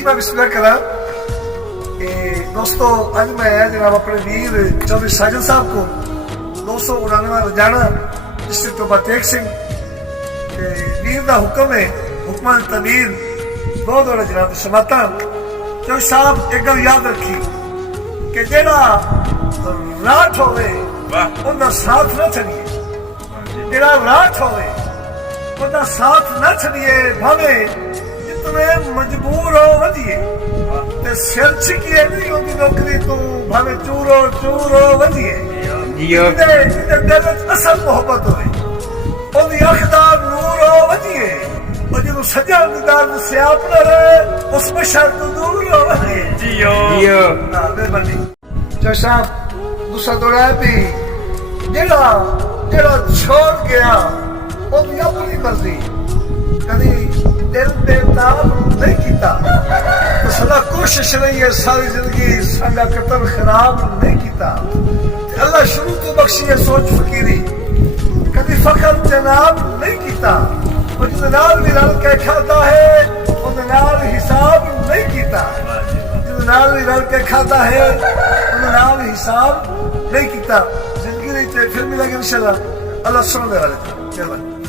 जी मैं बिस्मिल्लाह करा। दोस्तों आज मैं जनाब अपने वीर चौधरी साजन साहब को 299 रजाना डिस्ट्रिक्ट टोबा तेग सिंह वीर का हुक्म है, हुक्म तमीर दो दौड़े जनाब समाता। चौधरी साहब एक गल याद रखी कि जेड़ा राठ होवे उनका साथ न छड़िए, जेड़ा राठ होवे उनका साथ न छड़िए, भावे जितने मजबूर हो वधिए ते सिर छिकिए नहीं होगी नौकरी तू, भावे चूरो चूरो वधिए जिते दिल असल मोहब्बत होवे ओदी अखदार नूर हो वधिए, और जो सजा दीदार सियाप न रहे उस बशर तो दूर हो वधिए। जियो मेहरबानी। चौधरी साहब दूसरा दौड़ा है भी जेड़ा जेड़ा छोड़ गया ओदी अपनी मर्जी, कभी दिल बेताब नहीं किया तो सदा कोशिश नहीं है, सारी जिंदगी संगा कतल खराब नहीं किया। अल्लाह शुरू तो बख्शी है सोच फकीरी, कभी फखर जनाब नहीं किया, और जिस नाल भी रल के खाता है उस नाल हिसाब नहीं किया, जिस नाल भी रल के खाता है उस नाल हिसाब नहीं किया। जिंदगी नहीं फिर मिलेंगे इंशाल्लाह। अल्लाह सुनने वाले थे।